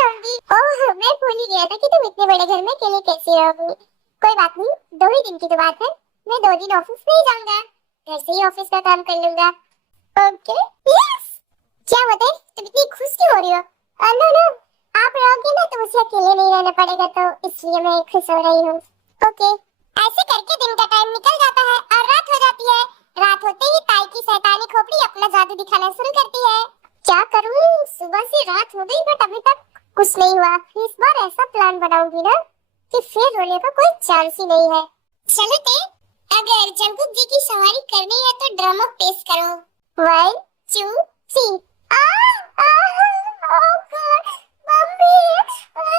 रहूंगी। ओह, मैं भूल ही गया था कि तुम इतने बड़े घर में अकेले कैसे रहोगी। कोई बात नहीं, 2 ही दिन की तो बात है। मैं 2 दिन ऑफिस नहीं जाऊंगा, घर से ही ऑफिस का काम कर लूंगा। Okay, yes. क्या होता है, तुम इतनी खुश क्यों हो रही हो? नो नो, आप रहोगी ना तो मुझे अकेले नहीं रहना पड़ेगा, तो इसलिए मैं खुश हो रही हूँ। ओके। ऐसे करके दिन का टाइम निकल जाता है और रात हो जाती है। रात होते ही ताई की शैतानी खोपड़ी अपना जादू दिखाना शुरू करती है। क्या करूँ, सुबह से रात हो गई बट अभी तक कुछ नहीं हुआ। इस बार ऐसा प्लान बनाऊंगी ना कि फिर रोने का कोई चांस ही नहीं है। चलो ते, अगर जंगकुक जी की सवारी करनी है तो ड्रामा पेश करो। 1 2 3। Oh god, mummy, oh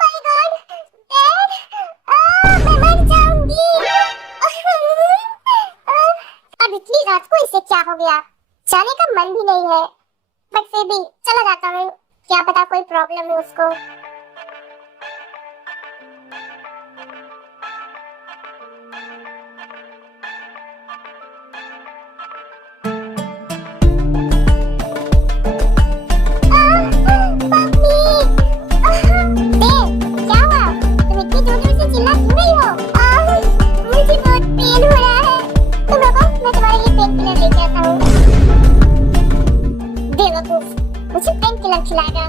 my god, dad, मैं मर जाऊंगी। अब इतनी रात को इसे क्या हो गया? जाने का मन भी नहीं है, बट फिर भी चला जाता हूँ। क्या पता कोई प्रॉब्लम है उसको। मुझे पेन किलर खिलाएगा।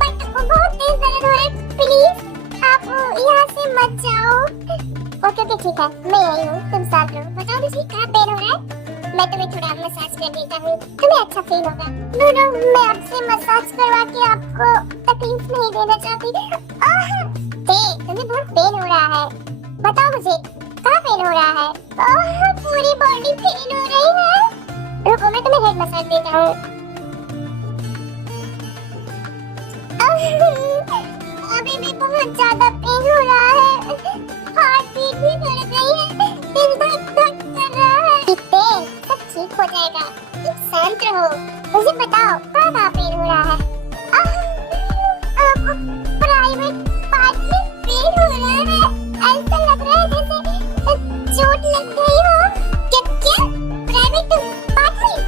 बट बहुत तेज दर्द हो रहा है, प्लीज आप यहाँ से मत जाओ। ओके ओके ठीक है, मैं यही हूँ, तुम साथ रहो। बताओ मुझे कहाँ पेन हो रहा है, मैं तुम्हें थोड़ा मसाज कर देता हूँ, तुम्हें अच्छा फील होगा। नो नो, मैं आपसे मसाज करवा के आपको तकलीफ नहीं देना चाहती। तुम्हें बहुत पेन हो रहा है, बताओ मुझे कहाँ पेन हो रहा है? पूरी बॉडी पेन हो रही है। रुको, मैं तुम्हें हेड मसाज देता हूँ। अभी भी बहुत ज्यादा पेन हो रहा है, हार्ट बीट भी बढ़ गई है, दिल धक धक कर रहा है। पेन सब ठीक हो जाएगा, तुम शांत रहो। मुझे बताओ कहाँ पेन हो रहा है? प्राइवेट पार्ट में पेन हो रहा है, ऐसा लग रहा है जैसे चोट लग गई हो। क्या प्राइवेट पार्ट में?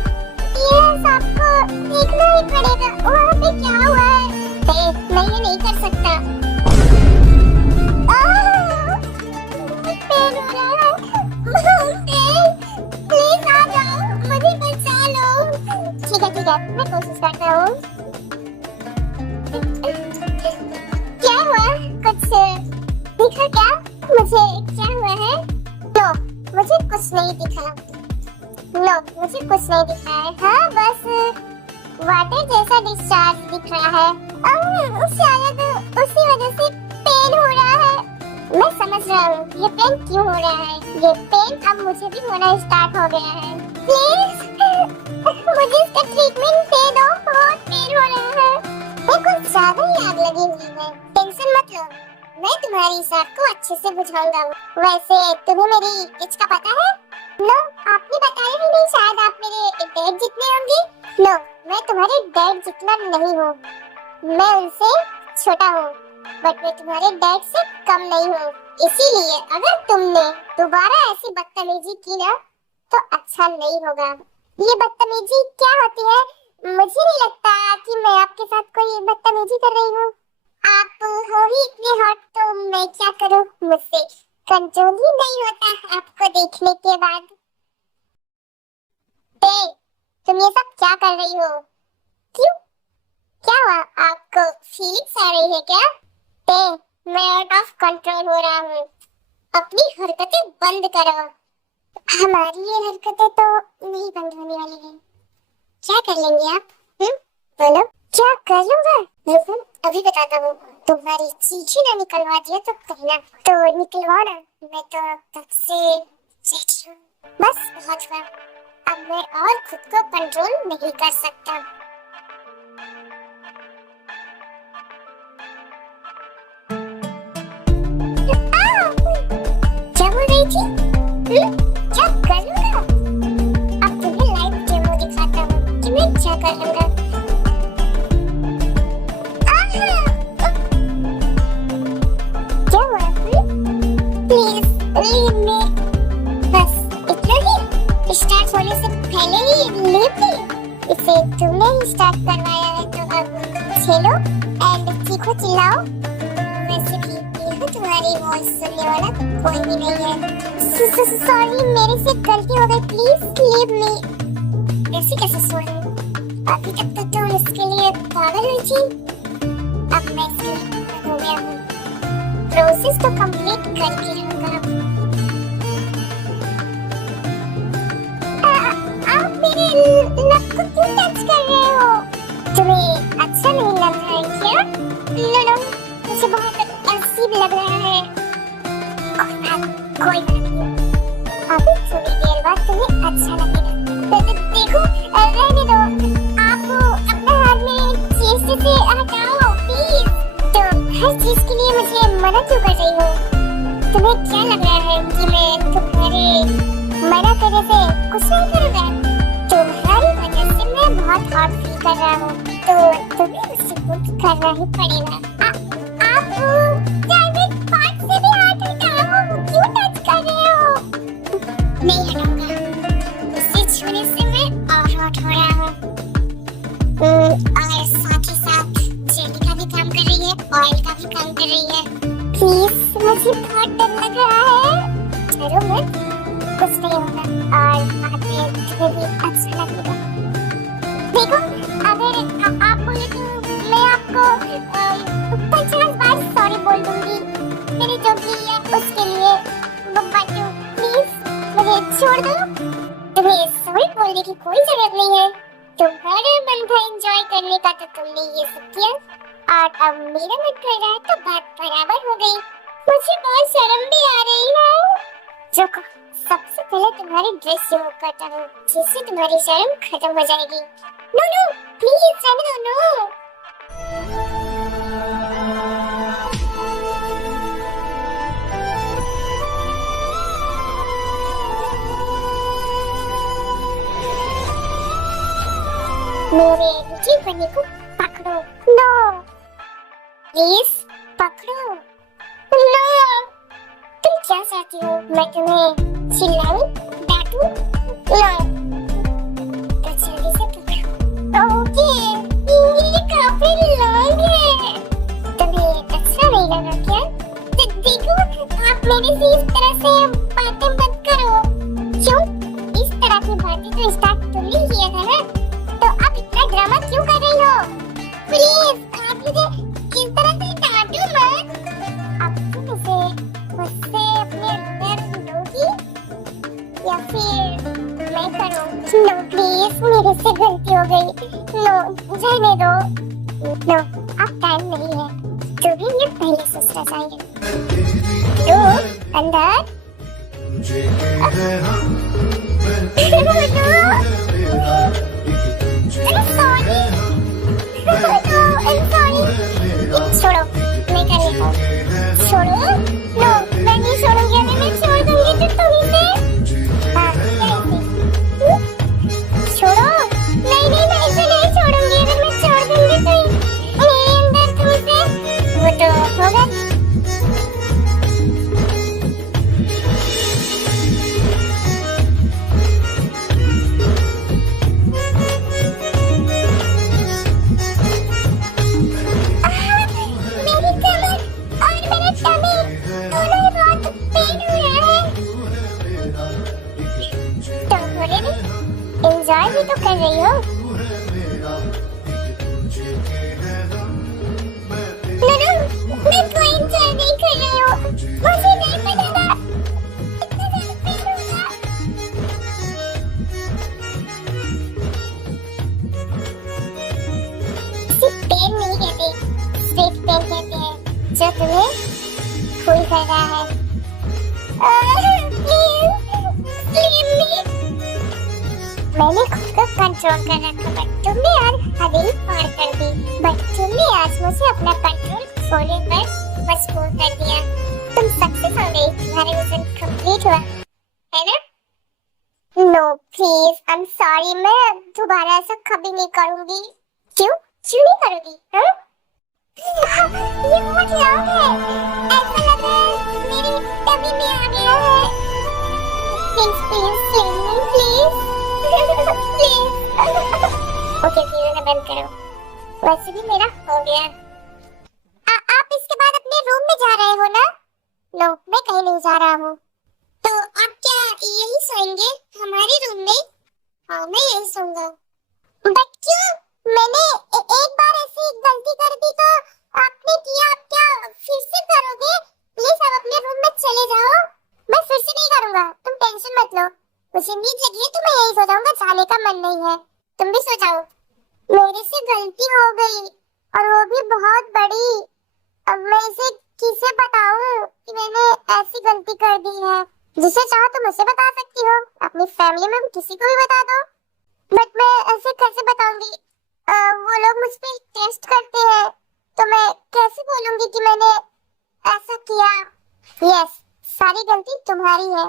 यस, आपको देखना ही पड़ेगा वहाँ पे क्या हुआ है। मैं ये नहीं कर सकता। पेन हो रहा है। प्लीज आ जाओ, मुझे बचा लो। ठीक है, मैं कोशिश करता हूँ। क्या हुआ, कुछ दिखा क्या मुझे? क्या हुआ है? नो, मुझे कुछ नहीं दिखा। नो, मुझे कुछ नहीं दिखा है। हाँ, बस वाटर जैसा डिस्चार्ज दिख रहा है। शायद उसी वजह से पेन हो रहा है। मैं समझ रहा हूँ ये पेन क्यों हो रहा है। ये पेन अब मुझे भी होना स्टार्ट हो गया है। प्लीज मुझे इसका ट्रीटमेंट दे दो, बहुत पेन हो रहा है। मैं कुछ ज्यादा ही आग लगी हुई है। टेंशन मत लो, मैं तुम्हारी इस आग को अच्छे से बुझाऊंगा। वैसे तुम्हें मेरी एज का पता है? नो, आपने बताया ही नहीं। शायद आप मेरे डैड जितने होंगे। नो, मैं तुम्हारे डैड जितना नहीं हूँ, मैं उनसे छोटा हूँ, बट मैं तुम्हारे डैड से कम नहीं हूँ। इसीलिए अगर तुमने दोबारा ऐसी बदतमीजी की ना तो अच्छा नहीं होगा। ये बदतमीजी क्या होती है? मुझे नहीं लगता कि मैं आपके साथ कोई बदतमीजी कर रही हूँ। आप हो ही इतने हॉट, तो मैं क्या करूँ, मुझसे कंट्रोल ही नहीं होता आपको देखने के बाद। तुम ये सब क्या कर रही हो? क्यों, क्या हुआ? आपको फीलिंग्स आ रही है क्या? मैं आउट ऑफ कंट्रोल हो रहा हूँ, अपनी हरकतें बंद करो। हमारी ये हरकतें तो नहीं बंद होने वाली है। क्या कर लेंगे आप? बोलो, क्या कर लूंगा? रुको, अभी बताता हूँ। तुम्हारी चीखें ना निकलवा दिया तो कहना, तो निकलवा ना, मैं तो तब से बैठी हूँ। बस बहुत हुआ, अब मैं और खुद को कंट्रोल नहीं कर सकता। क्या बोल रही थी? क्या कर लूंगा? अब तुम्हें लाइव डेमो दिखाता हूँ कि मैं क्या कर लूंगा। क्या हुआ? Please leave me. बस इतना ही? स्टार्ट होने से पहले ही लीव मी? इसे तुमने ही स्टार्ट करवाया है, तो अब खेलो एंड चीखो चिल्लाओ। वैसे भी यहाँ तुम्हारी वॉइस सुनने वाला कोई भी नहीं है। सॉरी, मेरे से गलती हो गई, प्लीज लीव मी। ऐसे कैसे छोड़ूं? अभी तक तो तुम इसके लिए पागल हुई थी, अब मैं इसके लिए हो गया हूँ। प्रोसेस तो कंप्लीट करके रहूंगा। आप मेरे लक को क्यों टच कर रहे हो? तुम्हें अच्छा नहीं लग रहा है क्या? नो, मुझे बहुत अजीब लग रहा है। कोई बात नहीं, अभी थोड़ी देर बाद तुम्हें अच्छा लगेगा। देखो, रहने दो, आप अपना हाथ में चीज से हटाओ प्लीज। तो हर चीज के लिए मुझे मना क्यों कर रही हो? तुम्हें क्या लग रहा है कि मैं तुम्हारे मना करने से कुछ नहीं करूँगा? तुम्हारी वजह से मैं बहुत हॉट फील कर रहा हूँ, तो तुम्हें मुझसे कुछ करना ही पड़ेगा। आप प्राइवेट पार्ट से भी हाथ हटाओ, क्यों टच कर रहे हो? नहीं हटाऊंगा, उसे छूने से मैं और हॉट हो रहा हूँ। और साथ ही साथ जेली का भी काम कर रही है, ऑयल का भी काम कर रही है। प्लीज, मुझे बहुत डर लग रहा है। डरो मत, कुछ नहीं होगा और बाद में तुम्हें भी अच्छा लगेगा। देखो, अगर आप बोले तो मैं आपको 50 बार सॉरी बोल दूंगी मेरी जो भी है उसके लिए। बट प्लीज मुझे छोड़ दो। तुम्हें सॉरी बोलने की कोई जरूरत नहीं है। तुम्हारा मन था एंजॉय करने का, तो तुमने ये सब किया, और अब मेरा मन कर रहा है तो बात बराबर हो गई। मुझे बहुत शर्म भी आ रही है। रुको, सबसे पहले तुम्हारी ड्रेस रिमूव करता हूँ, जिससे तुम्हारी शर्म खत्म हो जाएगी। नो, प्लीज रहने दो। नो, मेरे नीचे बने को पकड़ो। नो, प्लीज पकड़ो। नो, तुम क्या चाहती हो? मैं तुम्हें चिल्लाऊं, डांटूं? नो, तो जल्दी से पकड़ो। ओके, ये काफी लॉन्ग है। तुम्हें अच्छा नहीं लगा क्या? देखो, आप मेरे से इस तरह से बातें मत करो। क्यों? इस तरह की बातें तो स्टार्ट तुमने किया था ना, तो आप इतना ड्रामा क्यों कर रही हो? प्लीज, आप मुझे इस तरह से डांटो मत। अब तुम मुझसे अपने अंदर लोगी या फिर मैं करूं? नो प्लीज, मेरे से गलती हो गई। नो, रहने दो। नो, अब टाइम नहीं है, जो भी ये पहले सोचना चाहिए। तो अंदर छोड़ो, मैं कर लेता हूँ। छोड़ो। नो, मैं नहीं छोड़ूंगी। अगर मैं छोड़ दूंगी तो तुम इसे छोड़ो। नहीं, मैं इसे नहीं छोड़ूंगी। अगर मैं छोड़ दूंगी तो मेरे अंदर तुम इसे वो तो होगा। एंजॉय भी तो कर रही हो। नो, मैं कोई एंजॉय नहीं कर रही हूँ। मुझे नहीं पता था इतना ज़्यादा पेन होगा। सिर्फ पेन नहीं कहते, स्ट्रेट पेन कहते हैं, जो तुम्हें फुल कर रहा है। मैंने खुद को कंट्रोल कर रखा, बट तुमने आज हदें पार कर दी। बट तुमने आज मुझे अपना कंट्रोल खोने पर मजबूर कर दिया। तुम सक्सेस हो गई, तुम्हारा मिशन कंप्लीट हुआ, है ना? No please, I am sorry, मैं दोबारा ऐसा कभी नहीं करूंगी। क्यों नहीं करोगी? ये बहुत लॉन्ग है, ऐसा लग रहा है मेरी टमी में आ गया है। Please please please please. Okay, फिर बंद करो। वैसे भी मेरा हो गया। आप इसके बाद अपने रूम में जा रहे हो ना? नो, मैं कहीं नहीं जा रहा हूँ। तो आप क्या यही सोएंगे हमारे रूम में? हाँ, मैं यही सोऊंगा। बट क्यों? मैंने एक बार ऐसी गलती कर दी तो आपने किया, आप क्या फिर से करोगे? प्लीज आप अपने रूम में चले जाओ। मैं फिर से नहीं करूंगा, तुम टेंशन मत लो। मुझे नींद लगी है तो मैं यही सो जाऊंगा, जाने का मन नहीं है। तुम भी सो जाओ। मेरे से गलती हो गई और वो भी बहुत बड़ी। अब मैं इसे किसे बताऊं कि मैंने ऐसी गलती कर दी है? जिसे चाहो तुम मुझे बता सकती हो, अपनी फैमिली में किसी को भी बता दो। बट मैं ऐसे कैसे बताऊंगी? वो लोग मुझ पे टेस्ट करते हैं तो मैं कैसे बोलूंगी कि मैंने ऐसा किया? यस, सारी गलती तुम्हारी है।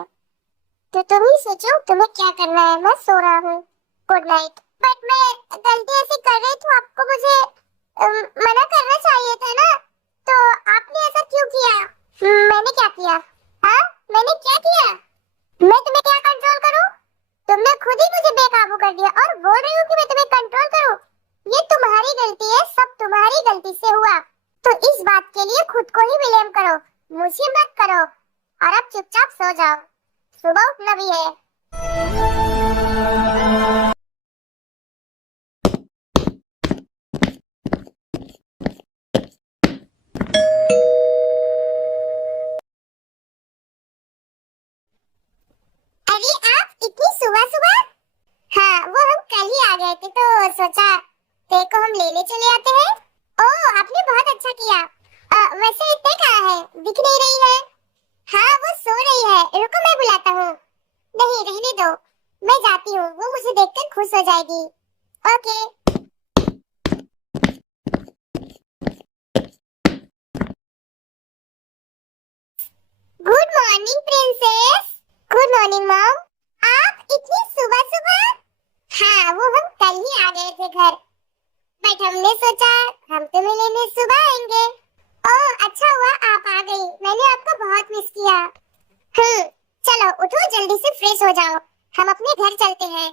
तो तुम ही सोचो तुम्हें क्या करना है। मैं सो रहा हूँ, गुड नाइट। बट मैं गलती ऐसी कर रही थी, आपको मुझे मना करना चाहिए था ना? तो आपने ऐसा क्यों किया? मैंने क्या किया? हाँ, मैंने क्या किया? मैं तुम्हें क्या कंट्रोल करूं? तुमने खुद ही मुझे बेकाबू कर दिया और बोल रही हो कि मैं तुम्हें कंट्रोल करूं? ये तुम्हारी गलती है, सब तुम्हारी गलती से हुआ। तो इस बात के लिए खुद को ही ब्लेम करो, मुझे मत करो। और अब चुपचाप सो जाओ, सुबह उठना भी है। अरे आप इतनी सुबह सुबह? हाँ, वो हम कल ही आ गए थे तो सोचा तेरे को हम लेने चले आते हैं। ओह, आपने बहुत अच्छा किया। वैसे इतने कहाँ है? दिख नहीं रही है। हाँ, वो सो रही है, रुको मैं बुलाता हूँ। नहीं, रहने दो, मैं जाती हूँ, वो मुझे देखकर खुश हो जाएगी। Okay. Good morning princess. Good morning mom. आप इतनी सुबह सुबह? हाँ, वो हम कल ही आ गए थे घर, बट हमने सोचा हम तुम्हें लेने सुबह आएंगे। ओह, अच्छा हुआ आप आ गई, मैंने आपको बहुत मिस किया। चलो उठो, जल्दी से फ्रेश हो जाओ, हम अपने घर चलते हैं।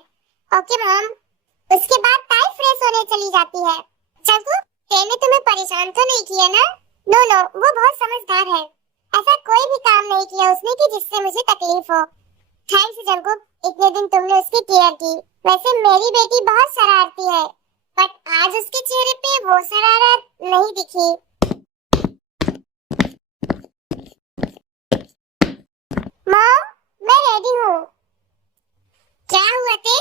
Okay mom. उसके बाद ताई फ्रेश होने चली जाती है। चंकू, तेने तुम्हें परेशान तो नहीं किया ना? नो नो, वो बहुत समझदार है, ऐसा कोई भी काम नहीं किया उसने कि जिससे मुझे तकलीफ हो। थैंक्स जंकू, इतने दिन तुमने उसकी केयर की। वैसे मेरी बेटी बहुत शरारती है, बट आज उसके चेहरे पे वो शरारत नहीं दिखी। मॉम, मैं रेडी हूँ। क्या हुआ ते?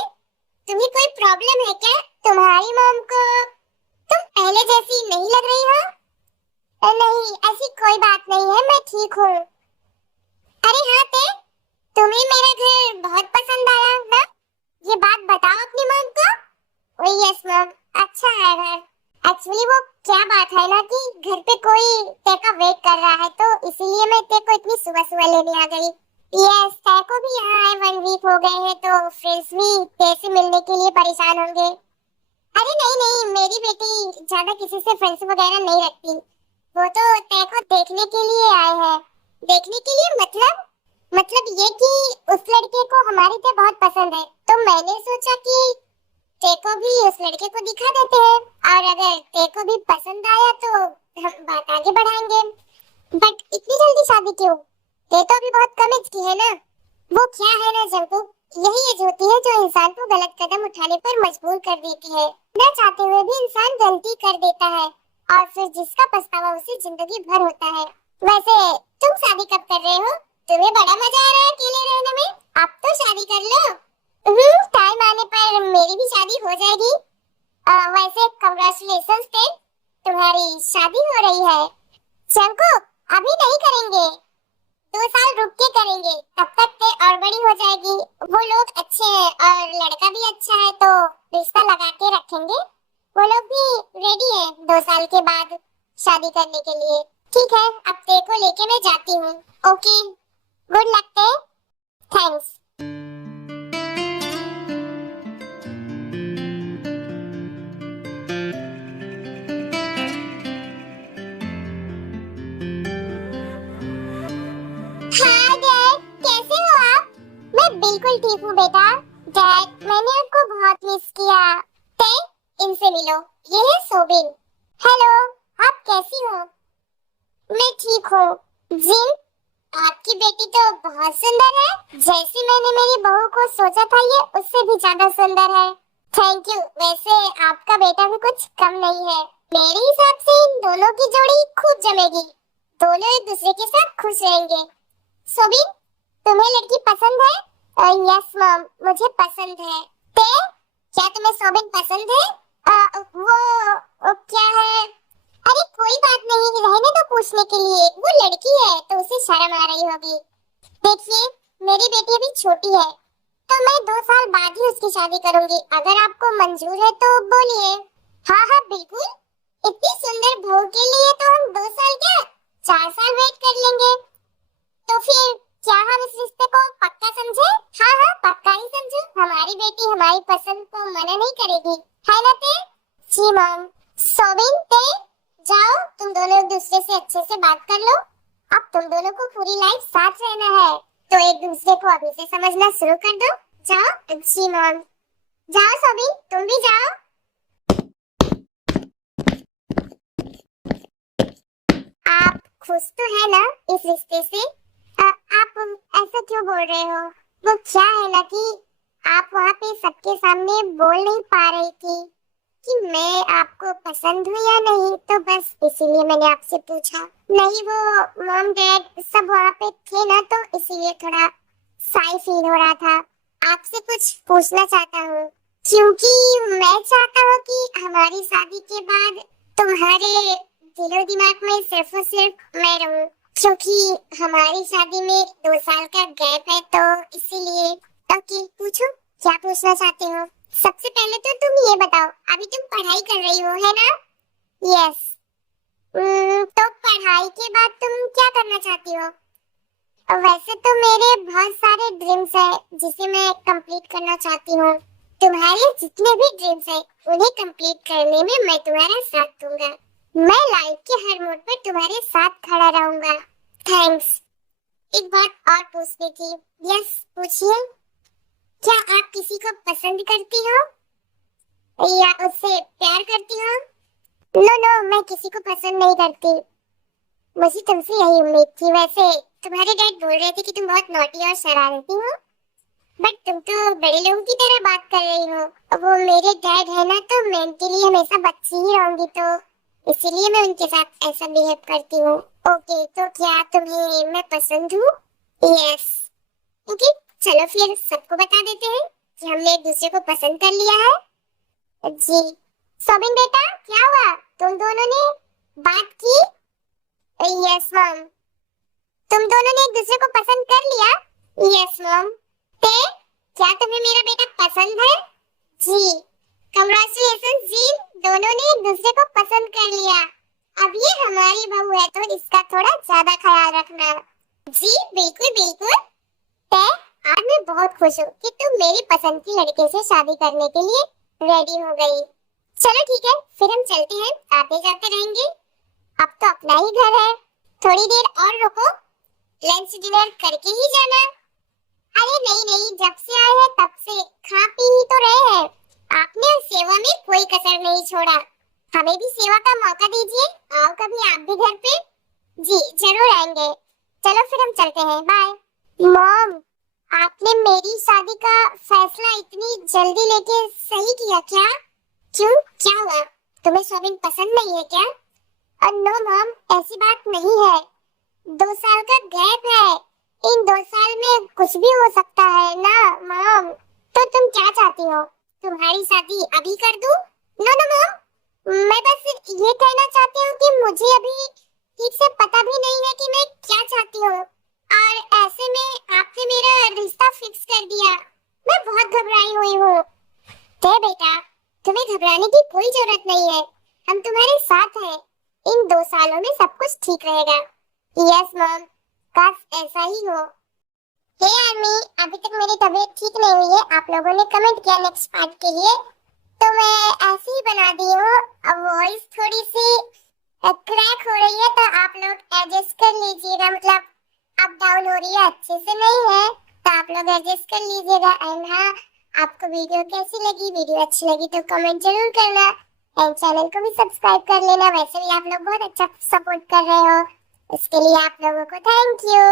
तुम्हें कोई प्रॉब्लम है क्या? तुम्हारी मॉम को तुम पहले जैसी नहीं लग रही हो। नहीं, ऐसी कोई बात नहीं है, मैं ठीक हूँ। अरे हाँ ते, तुम्हें मेरा घर बहुत पसंद आया ना? ये बात बताओ अपनी मॉम को। ओह यस मॉम, अच्छा है घर। एक्चुअली वो क्या बात है ना कि घर पे कोई ते का वेट कर रहा है, तो इसीलिए मैं ते को इतनी सुबह सुबह लेने आ गई। यस, ते को भी यहाँ आए 1 वीक हो गए हैं, तो फ्रेंड्स भी ते से मिलने के लिए परेशान होंगे। अरे नहीं नहीं, मेरी बेटी ज्यादा किसी से फ्रेंड्स वगैरह नहीं रखती, वो तो ते को देखने के लिए आए हैं। देखने के लिए मतलब ये कि उस लड़के को हमारी ते बहुत पसंद है, तो मैंने सोचा कि ते को भी उस लड़के को दिखा देते हैं, और अगर ते को भी पसंद आया तो हम बात आगे बढ़ाएंगे। बट इतनी जल्दी शादी क्यों? ते तो अभी बहुत कम एज की है ना। वो क्या है ना जंकू, यही एज होती है जो इंसान को गलत कदम उठाने पर मजबूर कर देती है। न चाहते हुए भी इंसान गलती कर देता है, और फिर जिसका पछतावा उसे जिंदगी भर होता है। वैसे तुम शादी कब कर रहे हो? तुम्हें बड़ा मजा आ रहा है अकेले रहने में? आप तो शादी कर लो। टाइम आने पर मेरी भी शादी हो जाएगी। वैसे कांग्रेचुलेशंस थे, तुम्हारी शादी हो रही है। चंको, अभी नहीं करेंगे, 2 साल रुक के करेंगे, तब तक ते और बड़ी हो जाएगी। वो लोग अच्छे हैं और लड़का भी अच्छा है, तो रिश्ता लगा के रखेंगे। वो लोग भी रेडी है 2 साल के बाद शादी करने के लिए। ठीक है, अब ते को लेके मैं जाती हूँ। ओके, गुड लक ते। थैंक्स। हाय डैड, कैसे हो आप? मैं बिल्कुल ठीक हूँ बेटा। डैड, मैंने आपको बहुत मिस किया। ते, इनसे मिलो, ये है सोबिन। हेलो, आप कैसी हो? मैं ठीक हूँ। जिन, आपकी बेटी तो बहुत सुंदर है। जैसी मैंने मेरी बहू को सोचा था ये उससे भी ज्यादा सुंदर है। Thank you. वैसे आपका बेटा भी कुछ कम नहीं है। मेरे हिसाब से इन दोनों की जोड़ी खूब जमेगी। दोनों एक दूसरे के साथ खुश रहेंगे। सोबिन, तुम्हें लड़की पसंद है? यस मॉम, मुझे पसंद है। ते, क्या तुम्हें सोबिन पसंद है? वो क्या है? अरे कोई बात नहीं, रहने दो पूछने के लिए। वो लड़की है तो उसे शर्म आ रही होगी। देखिए, मेरी बेटी अभी छोटी है तो मैं 2 साल बाद ही उसकी शादी करूंगी। अगर आपको मंजूर है तो बोलिए। हाँ हाँ बिल्कुल। इतनी सुंदर बहू के लिए तो हम 2 साल क्या 4 साल वेट कर लेंगे। तो फिर क्या हम इस रिश्ते को पक्का समझे? हाँ हाँ पक्का ही समझो। हमारी बेटी हमारी पसंद को मना नहीं करेगी, है ना ते? जी मॉम। सोबिन, ते, जाओ तुम दोनों एक दूसरे से अच्छे से बात कर लो। अब तुम दोनों को पूरी लाइफ साथ रहना है तो एक दूसरे को अभी से समझना शुरू कर दो। जाओ। जी मॉम। जाओ सोबिन, तुम भी जाओ। आप खुश तो है ना इस रिश्ते से? आप ऐसा क्यों बोल रहे हो? वो क्या है ना कि आप वहाँ पे सबके सामने बोल नहीं पा रही थी कि मैं आपको पसंद हूँ या नहीं, तो बस इसीलिए मैंने आपसे पूछा। नहीं, वो मॉम डैड सब वहाँ पे थे ना तो इसीलिए थोड़ा शाई फील हो रहा था। आपसे कुछ पूछना चाहता हूँ क्योंकि मैं चाहता हूँ कि हमारी शादी के बाद तुम्हारे दिलो दिमाग में सिर्फ और सिर्फ मैं रहूँ, क्योंकि हमारी शादी में 2 साल का गैप है तो इसीलिए। ओके, पूछो क्या पूछना चाहते हो। सबसे पहले तो तुम ये बताओ, अभी तुम पढ़ाई कर रही हो है ना? यस। तो पढ़ाई के बाद तुम क्या करना चाहती हो? वैसे तो मेरे बहुत सारे ड्रीम्स है जिसे मैं कंप्लीट करना चाहती हूँ। तुम्हारे जितने भी ड्रीम्स है उन्हें कंप्लीट करने में मैं तुम्हारा साथ दूंगा। मैं लाइफ के हर मोड़ पर तुम्हारे साथ खड़ा रहूंगा। थैंक्स। एक बात और पूछनी थी। यस, पूछिए। क्या आप किसी को पसंद करती हो या उससे प्यार करती हो? नो नो, मैं किसी को पसंद नहीं करती। मुझे तुमसे यही उम्मीद थी। वैसे तुम्हारे डैड बोल रहे थे कि तुम बहुत नॉटी और शरारती हो, बट तुम तो बड़े लोगों की तरह बात कर रही हो। वो मेरे डैड है ना तो मेंटली हमेशा बच्ची ही रहूंगी, तो इसीलिए मैं उनके साथ ऐसा बिहेव करती हूँ। ओके, तो क्या तुम्हें मैं पसंद हूँ? यस। ओके, चलो फिर सबको बता देते हैं कि हमने एक दूसरे को पसंद कर लिया है। जी। सोबिन बेटा, क्या हुआ? तुम दोनों ने बात की? Yes mom. तुम दोनों ने एक दूसरे को पसंद कर लिया? Yes mom. ते, क्या तुम्हें मेरा बेटा पसंद है? जी। कांग्रेचुलेशन जी, दोनों ने एक दूसरे को पसंद कर लिया। अब ये हमारी बहू है तो इसका थोड़ा ज्यादा ख्याल रखना। जी बिल्कुल बिल्कुल। ते, आज मैं बहुत खुश हूँ कि तुम मेरी पसंद की लड़के से शादी करने के लिए रेडी हो गई। चलो ठीक है, फिर हम चलते हैं, आते जाते रहेंगे। अब तो अपना ही घर है। थोड़ी देर और रुको, लंच डिनर करके ही जाना। अरे नहीं नहीं, जब से आए हैं तब से खा पी ही तो रहे हैं। आपने सेवा में कोई कसर नहीं छोड़ा। हमें भी सेवा का मौका दीजिए। आओ कभी आप भी घर पे। जी जरूर आएंगे। चलो फिर हम चलते हैं, बाय। मॉम, आपने मेरी शादी का फैसला इतनी जल्दी लेके सही किया क्या? क्यों, क्या हुआ? तुम्हें सोबिन पसंद नहीं है क्या? नो मॉम, ऐसी बात नहीं है। 2 साल का गैप है, इन 2 साल में कुछ भी हो सकता है ना मॉम। तो तुम क्या चाहती हो, तुम्हारी शादी अभी कर दूं? नो नो मॉम, मैं बस ये कहना चाहती हूँ कि मुझे अभी ठीक से पता भी नहीं है कि मैं क्या चाहती हूँ, और ऐसे में आपने मेरा रिश्ता फिक्स कर दिया। मैं बहुत घबराई हुई हूँ। ते बेटा, तुम्हें घबराने की कोई जरूरत नहीं है, हम तुम्हारे साथ हैं। इन 2 सालों में सब कुछ ठीक रहेगा। यस मॉम, काश ऐसा ही हो। हे आर्मी, अभी तक मेरी तबीयत ठीक नहीं हुई है। आप लोगों ने कमेंट किया नेक्स्ट पार्ट के लिए, तो मैं ऐसे ही बना दी हूँ। अब वॉइस थोड़ी सी क्रैक हो रही है तो आप लोग एडजस्ट कर लीजिएगा। मतलब अप डाउन हो रही है, अच्छे से नहीं है, तो आप लोग एडजस्ट कर लीजिएगा। एंड हाँ, आपको वीडियो कैसी लगी? वीडियो अच्छी लगी तो कमेंट जरूर करना। एंड चैनल को भी सब्सक्राइब कर लेना। वैसे भी आप लोग बहुत अच्छा सपोर्ट कर रहे हो, इसके लिए आप लोगों को थैंक यू।